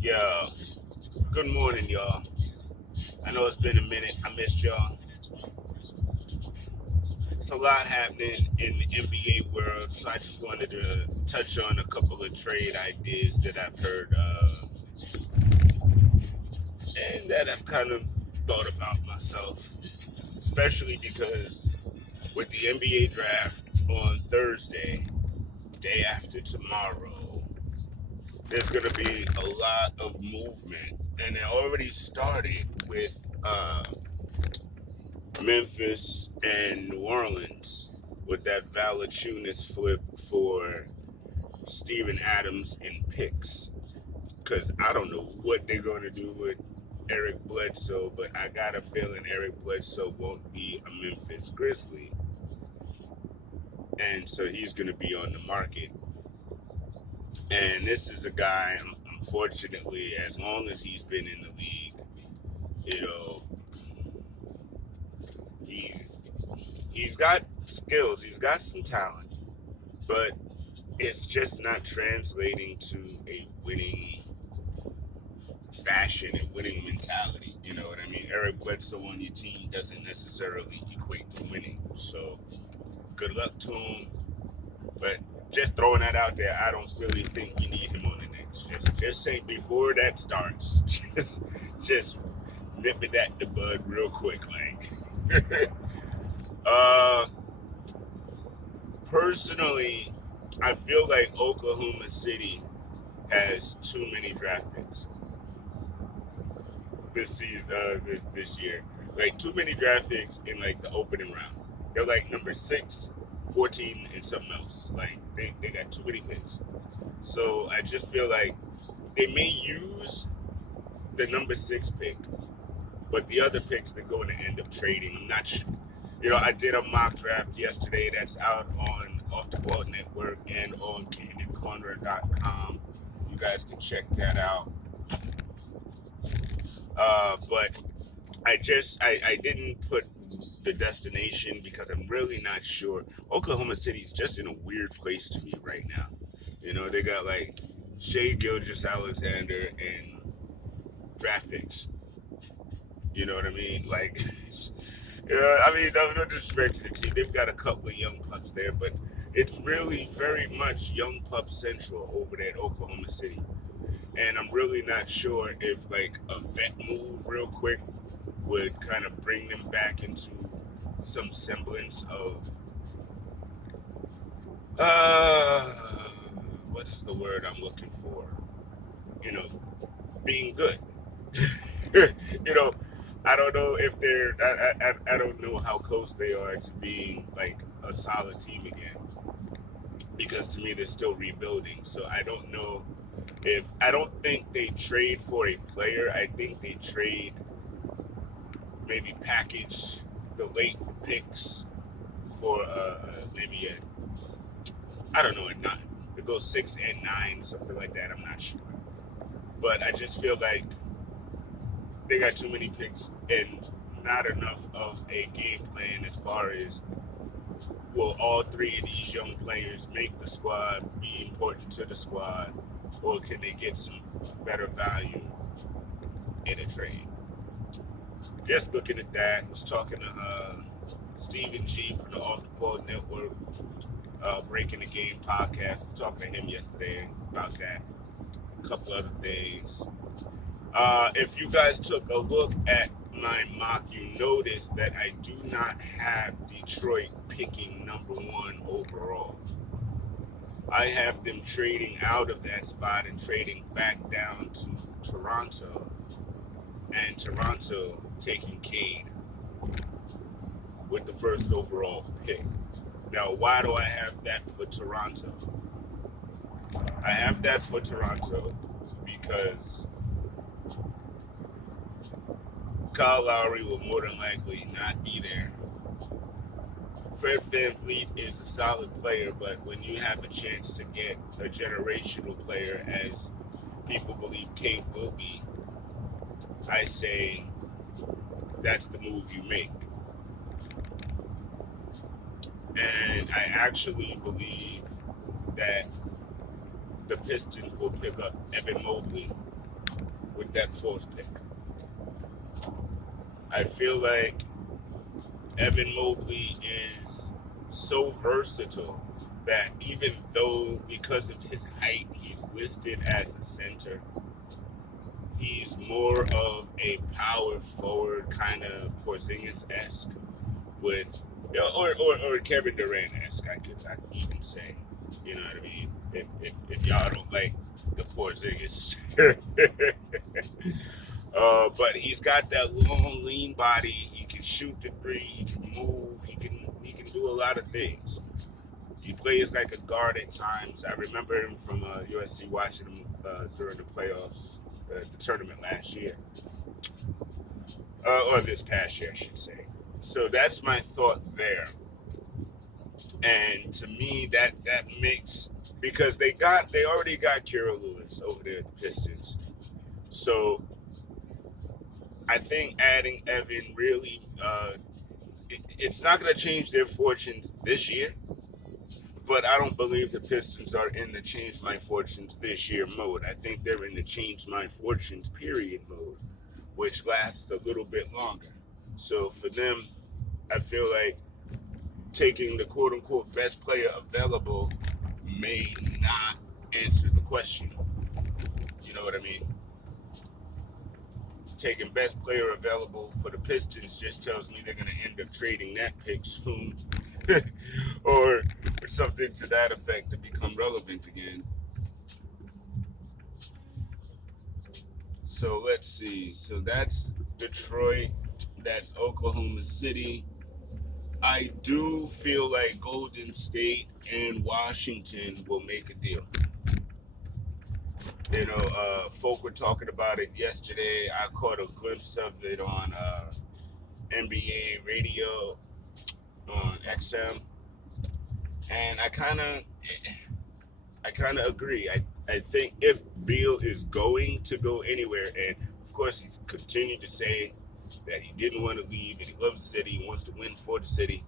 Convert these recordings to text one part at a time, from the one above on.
Yeah, good morning, y'all. I know it's been a minute. I missed y'all. It's a lot happening in the NBA world, so I just wanted to touch on a couple of trade ideas that I've heard and that I've kind of thought about myself, especially because with the NBA draft on Thursday, day after tomorrow, there's going to be a lot of movement, and it already started with Memphis and New Orleans with that Valachunas flip for Steven Adams and picks. Because I don't know what they're going to do with Eric Bledsoe, but I got a feeling Eric Bledsoe won't be a Memphis Grizzly. And so he's going to be on the market. And this is a guy, unfortunately, as long as he's been in the league, you know, he's he's got skills, he's got some talent, but it's just not translating to a winning fashion and winning mentality. You know what I mean? Eric Bledsoe on your team doesn't necessarily equate to winning. So good luck to him. But just throwing that out there, I don't really think you need him on the Knicks. Just say before that starts, just nip it at the bud real quick, like. uh, Personally, I feel like Oklahoma City has too many draft picks this season, this year. Like too many draft picks in like the opening rounds. They're like number 6, 14, and something else. Like they got too many picks. So I just feel like they may use the number 6 pick, but the other picks they're going to end up trading. I'm not sure. You know, I did a mock draft yesterday that's out on Off the Ball Network and on CandidCorner.com. You guys can check that out. But I didn't put the destination because I'm really not sure. Oklahoma City's just in a weird place to me right now. You know, they got like Shea Gilgis Alexander and draft picks. You know what I mean? Like, I mean, no disrespect to the team. They've got a couple of young pups there, but it's really very much young pup central over there at Oklahoma City. And I'm really not sure if like a vet move real quick would kind of bring them back into some semblance of uh what is the word I'm looking for? You know, being good. You know, I don't know if I don't know how close they are to being like a solid team again. Because to me they're still rebuilding. So I don't know if I don't think they trade for a player. I think they trade maybe package the late picks for maybe I don't know, a nine. It goes 6 and 9, something like that. I'm not sure, but I just feel like they got too many picks and not enough of a game plan as far as will all three of these young players make the squad, be important to the squad, or can they get some better value in a trade? Just looking at that, I was talking to Stephen G from the Off the Ball Network, Breaking the Game podcast. I was talking to him yesterday about that. A couple other things. If you guys took a look at my mock, you noticed that I do not have Detroit picking number 1 overall. I have them trading out of that spot and trading back down to Toronto, and Toronto taking Cade with the first overall pick. Now, why do I have that for Toronto? I have that for Toronto because Kyle Lowry will more than likely not be there. Fred VanVleet is a solid player, but when you have a chance to get a generational player, as people believe Cade will be, I say that's the move you make. And I actually believe that the Pistons will pick up Evan Mobley with that fourth pick. I feel like Evan Mobley is so versatile that even though because of his height he's listed as a center, he's more of a power forward kind of Porzingis-esque with, or Kevin Durant-esque, I could even say. You know what I mean? If y'all don't like the Porzingis. But he's got that long, lean body. He can shoot the three. He can move. He can do a lot of things. He plays like a guard at times. I remember him from USC watching him during the playoffs, the tournament last year, or this past year, I should say. So that's my thought there. And to me, that makes, because they already got Kira Lewis over there at the Pistons. So I think adding Evan really, it's not going to change their fortunes this year. But I don't believe the Pistons are in the change my fortunes this year mode. I think they're in the change my fortunes period mode, which lasts a little bit longer. So for them, I feel like taking the quote unquote best player available may not answer the question. You know what I mean? Taking best player available for the Pistons just tells me they're going to end up trading that pick soon or something to that effect to become relevant again. So let's see. So that's Detroit. That's Oklahoma City. I do feel like Golden State and Washington will make a deal. You know, folk were talking about it yesterday. I caught a glimpse of it on NBA radio on XM, and I kind of agree. I think if Beal is going to go anywhere, and of course he's continued to say that he didn't want to leave and he loves the city, he wants to win for the city,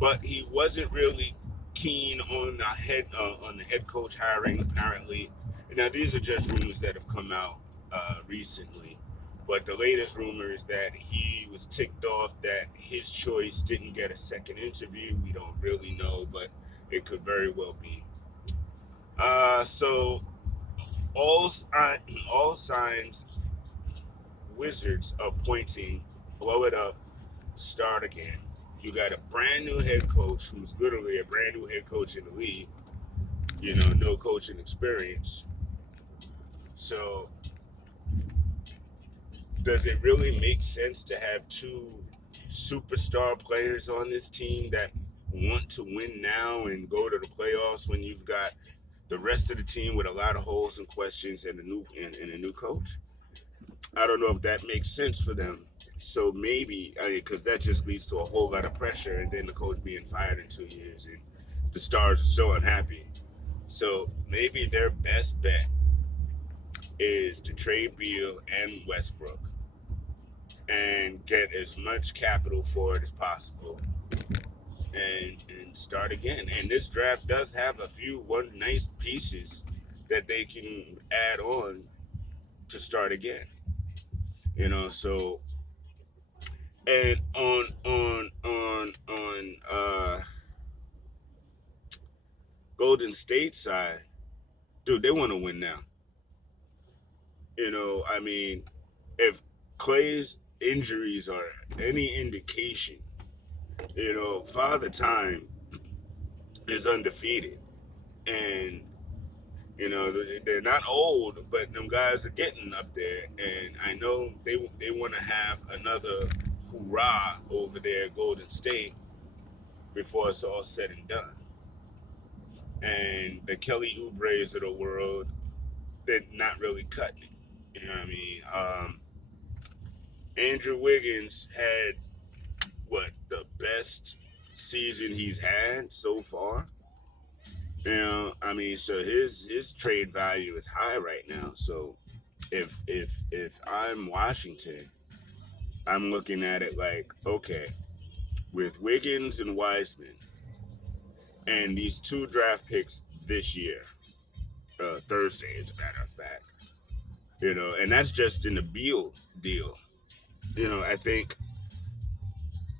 but he wasn't really keen on the head coach hiring apparently. Now these are just rumors that have come out recently, but the latest rumor is that he was ticked off that his choice didn't get a second interview. We don't really know, but it could very well be. So all signs, Wizards are pointing, blow it up, start again. You got a brand new head coach who's literally a brand new head coach in the league. You know, no coaching experience. So does it really make sense to have two superstar players on this team that want to win now and go to the playoffs when you've got the rest of the team with a lot of holes and questions and a new coach? I don't know if that makes sense for them. So maybe, because that just leads to a whole lot of pressure, and then the coach being fired in 2 years, and the stars are still unhappy. So maybe their best bet is to trade Beal and Westbrook and get as much capital for it as possible and start again. And this draft does have one nice pieces that they can add on to start again. You know, so and on Golden State side, dude, they want to win now. You know, I mean, if Clay's injuries are any indication, you know, Father Time is undefeated. And, you know, they're not old, but them guys are getting up there. And I know they want to have another hoorah over there at Golden State before it's all said and done. And the Kelly Oubre's of the world, they're not really cutting it. You know what I mean? Andrew Wiggins had the best season he's had so far. You know, I mean, so his trade value is high right now. So if I'm Washington, I'm looking at it like, okay, with Wiggins and Wiseman and these two draft picks this year, Thursday, as a matter of fact, And that's just in the Beal deal. I think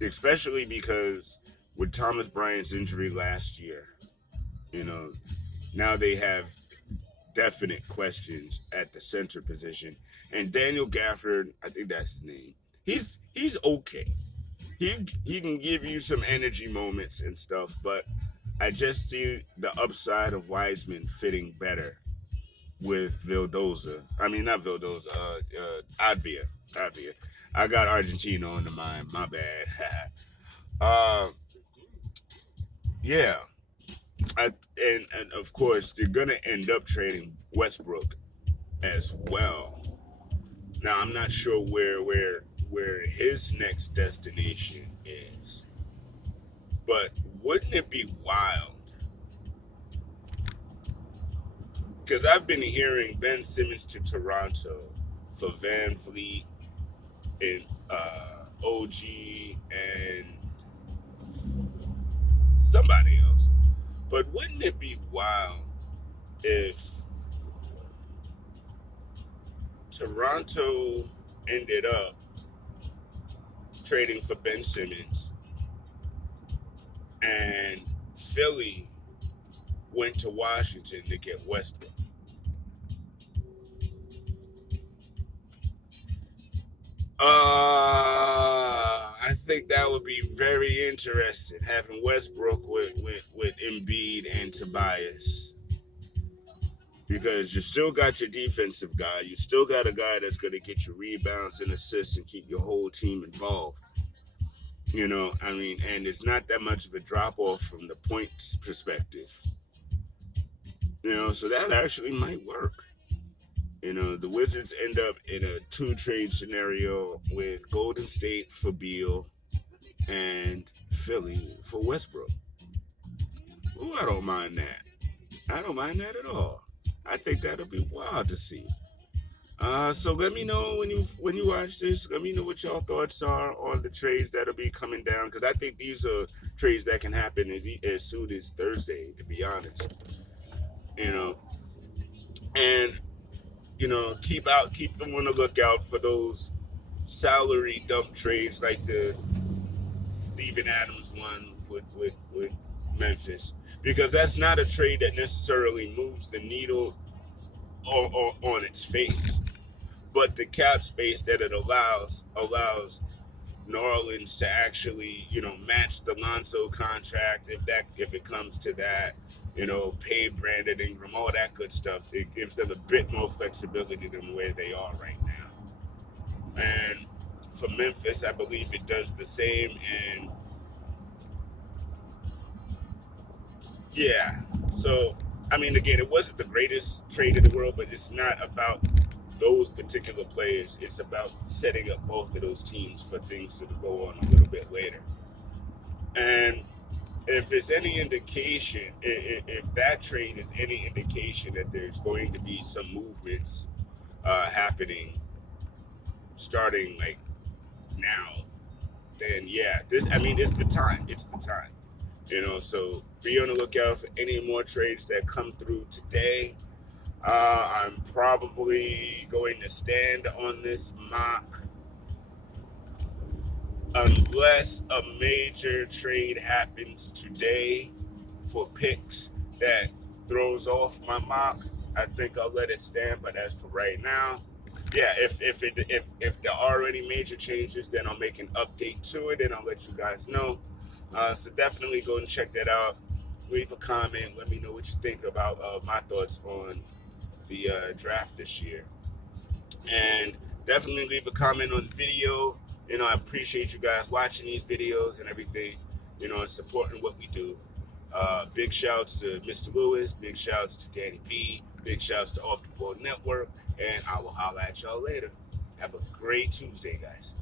especially because with Thomas Bryant's injury last year, you know, now they have definite questions at the center position. And Daniel Gafford, I think that's his name. He's okay. He can give you some energy moments and stuff, but I just see the upside of Wiseman fitting better with Vildoza. I mean, not Vildoza, Advia. Advia. I got Argentina on the mind. My bad. uh, yeah. And of course, they're going to end up trading Westbrook as well. Now, I'm not sure where his next destination is, but wouldn't it be wild? Because I've been hearing Ben Simmons to Toronto for Van Vliet and OG and somebody else. But wouldn't it be wild if Toronto ended up trading for Ben Simmons and Philly went to Washington to get Westbrook? I think that would be very interesting having Westbrook with Embiid and Tobias. Because you still got your defensive guy. You still got a guy that's going to get you rebounds and assists and keep your whole team involved. And it's not that much of a drop off from the points perspective. So that actually might work. The Wizards end up in a 2-trade scenario with Golden State for Beal and Philly for Westbrook. Ooh, I don't mind that. I don't mind that at all. I think that'll be wild to see. So let me know when you watch this. Let me know what y'all thoughts are on the trades that'll be coming down, because I think these are trades that can happen as soon as Thursday, to be honest. And keep them on the lookout for those salary dump trades like the Steven Adams one with Memphis, because that's not a trade that necessarily moves the needle on its face, but the cap space that it allows New Orleans to actually match the Lonzo contract if it comes to that, pay Brandon Ingram, all that good stuff. It gives them a bit more flexibility than where they are right now. And for Memphis, I believe it does the same. And yeah, so again, it wasn't the greatest trade in the world, but it's not about those particular players. It's about setting up both of those teams for things to go on a little bit later. And if it's any indication, if that trade is any indication that there's going to be some movements happening starting like now, then yeah, it's the time. It's the time. So be on the lookout for any more trades that come through today. I'm probably going to stand on this mock unless a major trade happens today for picks that throws off my mock. I think I'll let it stand, but as for right now, yeah, if there are any major changes, then I'll make an update to it and I'll let you guys know. So definitely go and check that out. Leave a comment. Let me know what you think about my thoughts on the draft this year. And definitely leave a comment on the video. I appreciate you guys watching these videos and everything, and supporting what we do. Big shouts to Mr. Lewis. Big shouts to Danny B. Big shouts to Off the Board Network. And I will holla at y'all later. Have a great Tuesday, guys.